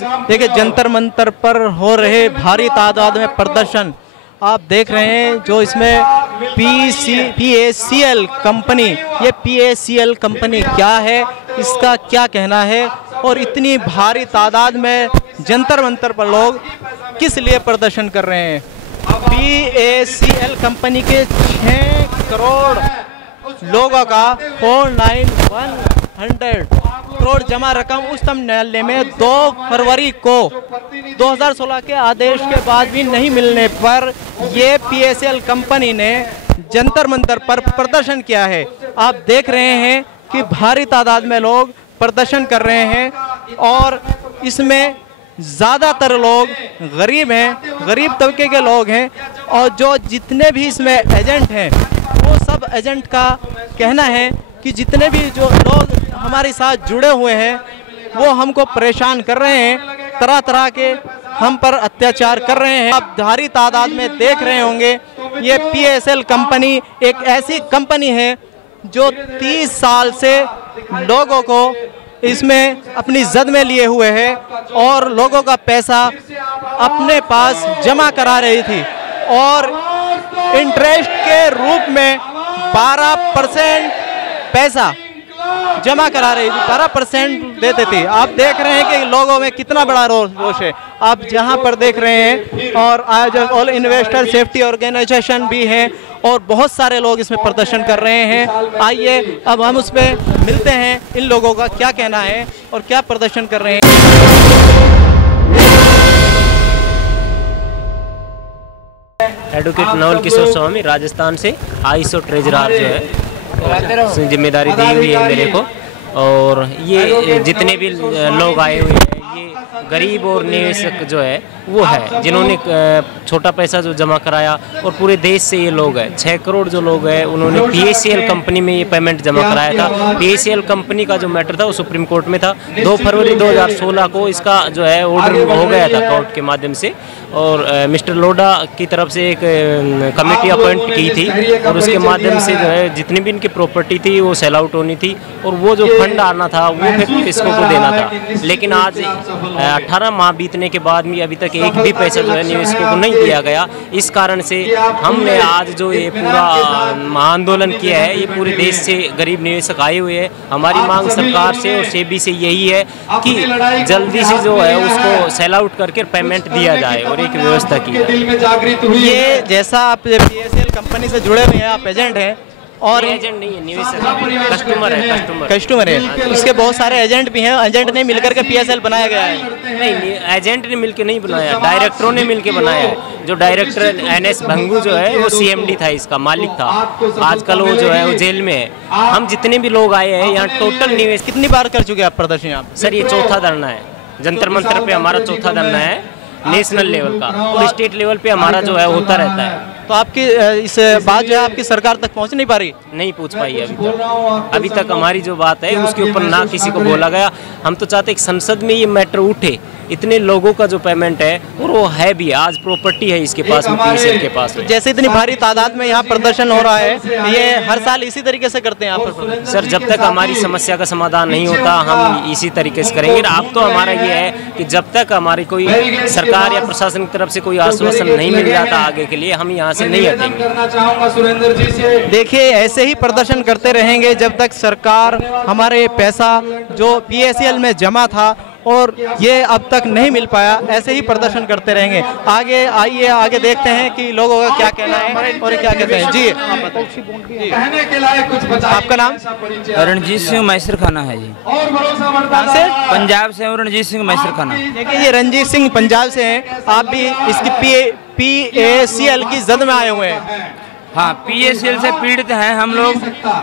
देखिए जंतर मंतर पर हो रहे भारी तादाद में प्रदर्शन आप देख रहे हैं। जो इसमें PACL कंपनी, ये PACL कंपनी क्या है, इसका क्या कहना है और इतनी भारी तादाद में जंतर मंतर पर लोग किस लिए प्रदर्शन कर रहे हैं। PACL कंपनी के 6 करोड़ लोगों का 49100 करोड़ जमा रकम उच्चतम न्यायालय में 2 फरवरी को 2016 के आदेश के बाद भी नहीं मिलने पर ये PACL कंपनी ने जंतर मंतर पर प्रदर्शन किया है। आप देख रहे हैं कि भारी तादाद में लोग प्रदर्शन कर रहे हैं और इसमें ज़्यादातर लोग गरीब हैं, गरीब तबके के लोग हैं और जो जितने भी इसमें एजेंट हैं वो सब एजेंट का कहना है कि जितने भी जो लोग हमारे साथ जुड़े हुए हैं वो हमको परेशान कर रहे हैं, तरह तरह के हम पर अत्याचार कर रहे हैं। आप भारी तादाद में देख रहे होंगे ये PACL कंपनी एक ऐसी कंपनी है जो 30 साल से लोगों को इसमें अपनी जद में लिए हुए है और लोगों का पैसा अपने पास जमा करा रही थी और इंटरेस्ट के रूप में 12% पैसा जमा करा रही थी, 12% देते थे। आप देख रहे हैं कि लोगों में कितना बड़ा रोष है। आप जहां पर देख रहे हैं और आज ऑल इन्वेस्टर सेफ्टी ऑर्गेनाइजेशन भी है और बहुत सारे लोग इसमें प्रदर्शन कर रहे हैं। आइए अब हम उसमें मिलते हैं इन लोगों का क्या कहना है और क्या प्रदर्शन कर रहे हैं। एडवोकेट नवल किशोर स्वामी राजस्थान से ISO ट्रेजरार जो है जिम्मेदारी दी हुई है मेरे को। और ये जितने भी लोग आए हुए हैं ये गरीब और निवेशक जो है वो है जिन्होंने छोटा पैसा जो जमा कराया और पूरे देश से ये लोग हैं। 6 करोड़ जो लोग हैं उन्होंने PACL कंपनी में ये पेमेंट जमा कराया था। PACL कंपनी का जो मैटर था वो सुप्रीम कोर्ट में था। 2 फरवरी 2016 को इसका जो है ऑर्डर हो गया था कोर्ट के माध्यम से और मिस्टर लोढ़ा की तरफ से एक कमेटी अपॉइंट की थी और उसके माध्यम से जो है जितनी भी इनकी प्रॉपर्टी थी वो सेल आउट होनी थी और वो जो फंड आना था वो फिर किसको को देना था। लेकिन आज 18 माह बीतने के बाद भी अभी तक एक भी पैसा जो है निवेशकों को नहीं दिया गया। इस कारण से हमने आज जो ये पूरा महाआंदोलन किया है, ये पूरे देश से गरीब निवेशक आए हुए हैं। हमारी मांग सरकार से और सेबी से यही है कि जल्दी से जो है उसको सेल आउट करके पेमेंट दिया जाए और एक व्यवस्था की जाए। ये जैसा आप PACL कंपनी से जुड़े हुए हैं, आप एजेंट हैं और एजेंट नहीं है, निवेशक कस्टमर है। कस्टमर है, इसके बहुत सारे एजेंट भी हैं। एजेंट ने मिलकर के PACL बनाया गया है। नहीं, एजेंट ने मिलकर नहीं बनाया, डायरेक्टरों ने मिलकर बनाया है। जो डायरेक्टर NS भंगू जो है वो CMD था, इसका मालिक था। आजकल वो जो है वो जेल में है। हम जितने भी लोग आए हैं यहाँ टोटल निवेश कितनी बार कर चुके आप प्रदर्शन यहाँ? सर ये चौथा धरना है। जंतर मंतर पे हमारा चौथा धरना है नेशनल लेवल का और स्टेट लेवल पे हमारा जो है होता रहता है। तो आपकी इस बात जो है आपकी सरकार तक पहुंच नहीं पा रही? नहीं पहुंच पाई है अभी तक हमारी जो बात है उसके ऊपर ना किसी को बोला गया। हम तो चाहते हैं कि संसद में ये मैटर उठे। इतने लोगों का जो पेमेंट है और वो है भी, आज प्रॉपर्टी है इसके पास में, PACL के पास। जैसे इतनी भारी तादाद में यहाँ प्रदर्शन हो रहा है, ये हर साल इसी तरीके से करते हैं यहाँ पर? सर जब तक हमारी समस्या का समाधान नहीं होता हम इसी तरीके से करेंगे। अब तो हमारा ये है कि जब तक हमारी कोई सरकार या प्रशासन की तरफ से कोई आश्वासन नहीं मिल जाता आगे के लिए, हम यहाँ से नहीं हटेंगे। देखिए ऐसे ही प्रदर्शन करते रहेंगे जब तक सरकार हमारे पैसा जो PACL में जमा था और ये अब तक नहीं मिल पाया, ऐसे ही प्रदर्शन करते रहेंगे। आगे आइए, आगे देखते हैं कि लोगों का क्या कहना है और क्या कहते हैं। जी आप बताइए, आपका नाम? रणजीत सिंह मैसर खाना है जी। कहाँ से? पंजाब से रणजीत सिंह मैसर खाना। देखिए ये रणजीत सिंह पंजाब से हैं, आप भी इसकी PACL की जद में आए हुए हैं। हाँ, PACL से पीड़ित हैं हम लोग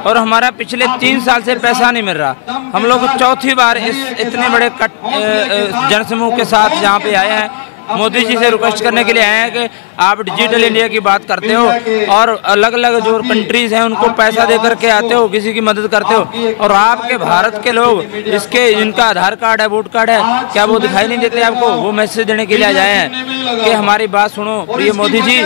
और हमारा पिछले 3 साल से पैसा नहीं मिल रहा। हम लोग चौथी बार इस इतने बड़े जनसमूह के साथ यहाँ पे आए हैं मोदी जी से रिक्वेस्ट करने के लिए आए हैं कि आप डिजिटल इंडिया की बात करते हो और अलग अलग जो कंट्रीज हैं उनको पैसा दे करके आते हो, किसी की मदद करते हो, और आपके भारत के लोग इसके जिनका आधार कार्ड है, वोट कार्ड है, क्या वो दिखाई नहीं देते आपको? वो मैसेज देने के लिए आए हैं कि हमारी बात सुनो प्रिय मोदी जी,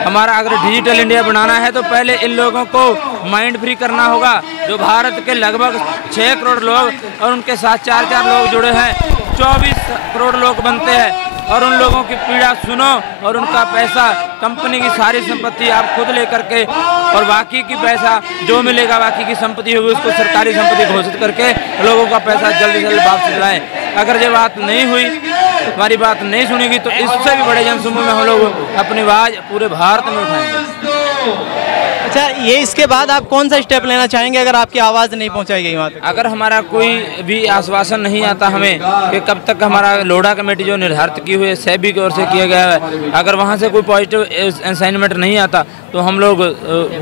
हमारा अगर डिजिटल इंडिया बनाना है तो पहले इन लोगों को माइंड फ्री करना होगा। जो भारत के लगभग 6 करोड़ लोग और उनके साथ 4-4 लोग जुड़े हैं, 24 करोड़ लोग बनते हैं, और उन लोगों की पीड़ा सुनो और उनका पैसा, कंपनी की सारी संपत्ति आप खुद लेकर के, और बाकी की पैसा जो मिलेगा, बाकी की संपत्ति होगी उसको सरकारी संपत्ति घोषित करके लोगों का पैसा जल्द से जल्द वापस दिलाएं। अगर ये बात नहीं हुई, हमारी बात नहीं सुनेगी, तो इससे भी बड़े जनसमूह में हम लोग अपनी आवाज़ पूरे भारत में उठाएंगे। अच्छा, ये इसके बाद आप कौन सा स्टेप लेना चाहेंगे अगर आपकी आवाज़ नहीं पहुंचाई गई वहाँ तक? अगर हमारा कोई भी आश्वासन नहीं आता हमें कि कब तक हमारा लोढ़ा कमेटी जो निर्धारित की हुई है, सेबी की ओर से किया गया है, अगर वहाँ से कोई पॉजिटिव असाइनमेंट नहीं आता तो हम लोग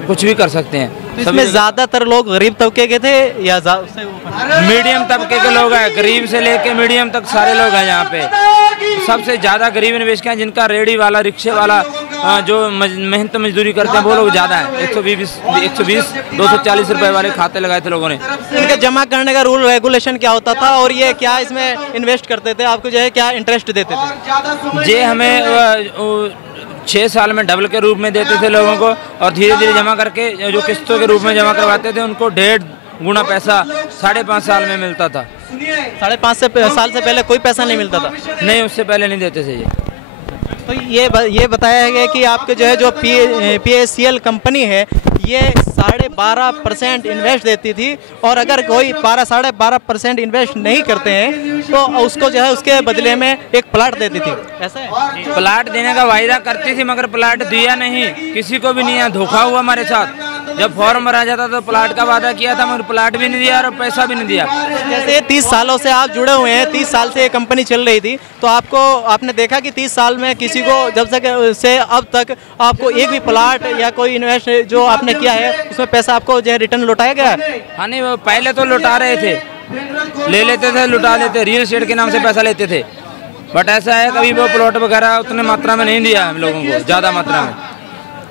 कुछ भी कर सकते हैं। तो इसमें ज़्यादातर लोग गरीब तबके के थे या मीडियम तबके के लोग हैं? गरीब से लेके मीडियम तक सारे लोग हैं यहाँ पे। सबसे ज़्यादा गरीब निवेशक हैं जिनका रेडी वाला, रिक्शे वाला, जो मेहनत मजदूरी करते हैं वो लोग ज़्यादा हैं। 120 240 रुपए वाले खाते लगाए थे लोगों ने। इनका जमा करने का रूल रेगुलेशन क्या होता था और ये क्या इसमें इन्वेस्ट करते थे, आपको जो है क्या इंटरेस्ट देते थे? ये हमें 6 साल में डबल के रूप में देते थे लोगों को, और धीरे धीरे जमा करके जो किस्तों के रूप में जमा करवाते थे उनको 1.5 गुना पैसा 5.5 साल में मिलता था। 5.5 साल से पहले कोई पैसा नहीं मिलता था? नहीं, उससे पहले नहीं देते थे। तो ये बताया गया कि आपके जो है जो PACL कंपनी है ये 12.5% इन्वेस्ट देती थी, और अगर कोई 12.5% इन्वेस्ट नहीं करते हैं तो उसको जो है उसके बदले में एक प्लाट देती थी, ऐसा है? प्लाट देने का वायदा करती थी मगर प्लाट दिया नहीं, किसी को भी नहीं है। धोखा हुआ हमारे साथ। जब फॉर्म भरा जाता तो प्लाट का वादा किया था मगर प्लाट भी नहीं दिया और पैसा भी नहीं दिया। जैसे 30 सालों से आप जुड़े हुए हैं, 30 साल से ये कंपनी चल रही थी, तो आपने देखा कि 30 साल में किसी को जब से अब तक आपको एक भी प्लाट या कोई इन्वेस्ट जो आपने किया है उसमें पैसा आपको जो है रिटर्न लौटाया गया है? हाँ, नहीं, वो पहले तो लौटा रहे थे, ले लेते थे, लौटा लेते, रियल एस्टेट के नाम से पैसा लेते थे। बट ऐसा है कभी वो प्लॉट वगैरह उतने मात्रा में नहीं दिया हम लोगों को, ज़्यादा मात्रा में।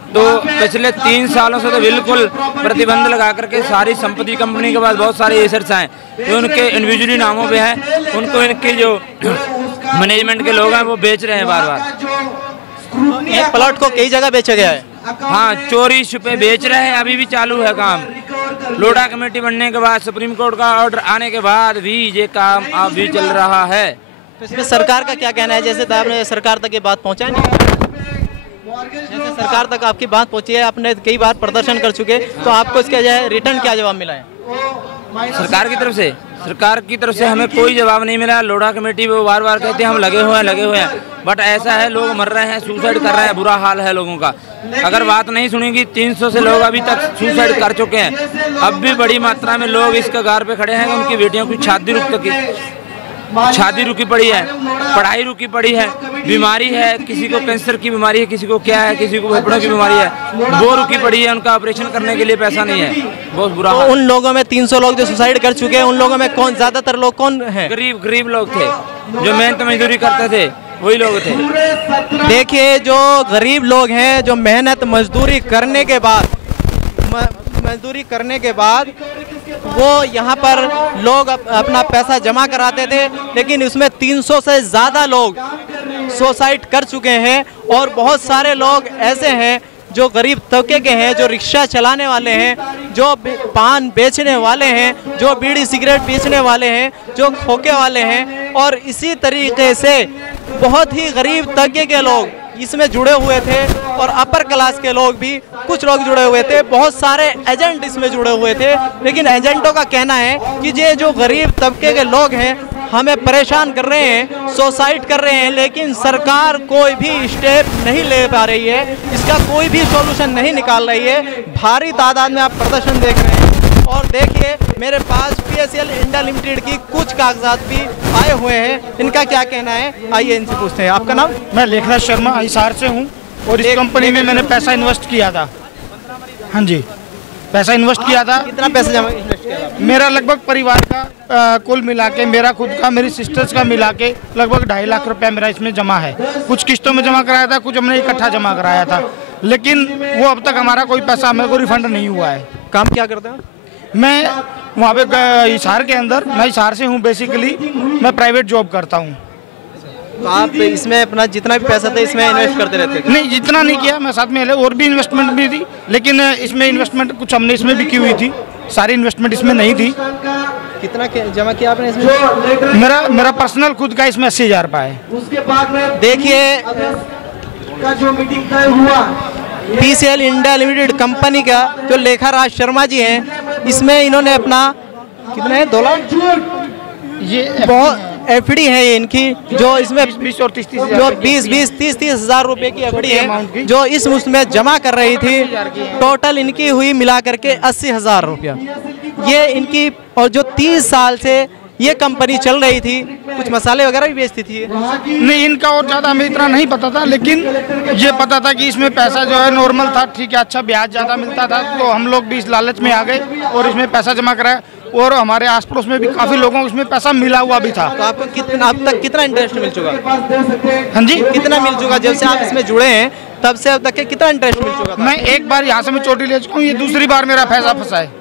तो पिछले 3 सालों से तो बिल्कुल प्रतिबंध लगा करके सारी संपत्ति कंपनी के पास बहुत सारे एसेट्स हैं जो उनके इंडिविजुअली नामों पे हैं, उनको इनके जो मैनेजमेंट के लोग हैं वो बेच रहे हैं बार बार। एक प्लॉट को कई जगह बेचा गया है? हाँ, चोरी छुपे बेच रहे हैं। अभी भी चालू है काम। लोढ़ा कमेटी बनने के बाद, सुप्रीम कोर्ट का ऑर्डर आने के बाद भी ये काम अभी चल रहा है। तो इसमें सरकार का क्या कहना है? जैसे आपने सरकार तक ये बात पहुँचा नहीं, जैसे सरकार तक आपकी बात पहुंची है, आपने कई बार प्रदर्शन कर चुके, तो आपको इसका जो है रिटर्न क्या जवाब मिला है? सरकार की तरफ से हमें कोई जवाब नहीं मिला। लोढ़ा कमेटी वो बार बार कहते हैं हम लगे हुए हैं, बट ऐसा है लोग मर रहे हैं, सुसाइड कर रहे हैं, बुरा हाल है लोगों का। अगर बात नहीं सुनेगी, 300 से लोग अभी तक सुसाइड कर चुके हैं। अब भी बड़ी मात्रा में लोग इस कगार पे खड़े हैं, उनकी बेटियों की शादी रुकी पड़ी है, पढ़ाई रुकी पड़ी है, बीमारी है, किसी को कैंसर की बीमारी है, किसी को क्या है, किसी को फेफड़ों की बीमारी है, वो रुकी पड़ी है, उनका ऑपरेशन करने के लिए पैसा नहीं है। बहुत बुरा तो उन लोगों में 300 लोग जो सुसाइड कर चुके हैं, उन लोगों में ज़्यादातर लोग कौन हैं? गरीब लोग थे जो मेहनत मजदूरी करते थे, वही लोग थे। देखिए, जो गरीब लोग हैं जो मेहनत मजदूरी करने के बाद वो यहाँ पर लोग अपना पैसा जमा कराते थे, लेकिन उसमें 300 से ज़्यादा लोग सुसाइड कर चुके हैं, और बहुत सारे लोग ऐसे हैं जो गरीब तबके के हैं, जो रिक्शा चलाने वाले हैं, जो पान बेचने वाले हैं, जो बीड़ी सिगरेट बेचने वाले हैं, जो खोके वाले हैं, और इसी तरीके से बहुत ही गरीब तबके के लोग इसमें जुड़े हुए थे, और अपर क्लास के लोग भी कुछ लोग जुड़े हुए थे। बहुत सारे एजेंट इसमें जुड़े हुए थे, लेकिन एजेंटों का कहना है कि ये जो गरीब तबके के लोग हैं हमें परेशान कर रहे हैं, सुसाइड कर रहे हैं, लेकिन सरकार कोई भी स्टेप नहीं ले पा रही है, इसका कोई भी सॉल्यूशन नहीं निकाल रही है। भारी तादाद में आप प्रदर्शन देख रहे हैं, और देखिए मेरे पास PACL इंडिया लिमिटेड की कुछ कागजात भी आए हुए हैं, इनका क्या कहना है आइए इनसे पूछते हैं। आपका नाम? मैं लेखराज शर्मा हिसार से हूँ, और इस कंपनी में मैंने पैसा इन्वेस्ट किया था। हाँ जी। पैसा इन्वेस्ट किया था। कितना पैसा जमा इन्वेस्ट किया था? मेरा लगभग परिवार का कुल मिला के, मेरा खुद का, मेरी सिस्टर्स का मिला के लगभग 2.5 लाख रुपया मेरा इसमें जमा है। कुछ किस्तों में जमा कराया था, कुछ हमने इकट्ठा जमा कराया था, लेकिन वो अब तक हमारा कोई पैसा मेरे को रिफंड नहीं हुआ है। काम क्या करते हैं? मैं वहाँ पे हिसार के अंदर, मैं हिसार से हूँ बेसिकली, मैं प्राइवेट जॉब करता हूँ। तो आप इसमें अपना जितना भी पैसा था इसमें इन्वेस्ट करते रहते थे? नहीं, जितना नहीं किया मैं, साथ में और भी इन्वेस्टमेंट भी थी, लेकिन इसमें इन्वेस्टमेंट कुछ हमने इसमें भी की हुई थी, सारी इन्वेस्टमेंट इसमें नहीं थी। कितना जमा किया आपने इसमें? मेरा पर्सनल खुद का इसमें 80,000 रुपये है। देखिए, जो मीटिंग तय हुआ PCL इंडिया लिमिटेड कंपनी का जो लेखा राज शर्मा जी हैं, इसमें इन्होंने अपना कितना है, 2 लाख, ये बहुत एफडी है इनकी, जो इसमें 20 और 30 जो 20-30 हज़ार रुपए की एफडी है, जो इस मुश्त में जमा कर रही थी। टोटल इनकी हुई मिला करके 80,000 रुपया। ये इनकी, और जो 30 साल से ये कंपनी चल रही थी, कुछ मसाले वगैरह भी बेचती थी। नहीं, इनका और ज़्यादा हमें इतना नहीं पता था, लेकिन ये पता था कि इसमें पैसा जो है नॉर्मल था, ठीक है, अच्छा ब्याज ज़्यादा मिलता था, तो हम लोग भी इस लालच में आ गए और इसमें पैसा जमा कराया। और हमारे आस पड़ोस में भी काफ़ी लोगों को इसमें पैसा मिला हुआ भी था। तो आपको कितना, अब तक कितना इंटरेस्ट मिल चुका? हाँ जी, कितना मिल चुका? जब से आप इसमें जुड़े हैं तब से अब तक के कितना इंटरेस्ट मिल चुका? मैं एक बार यहाँ से मैं चोटी ले चुका हूँ, ये दूसरी बार मेरा पैसा फंसा है।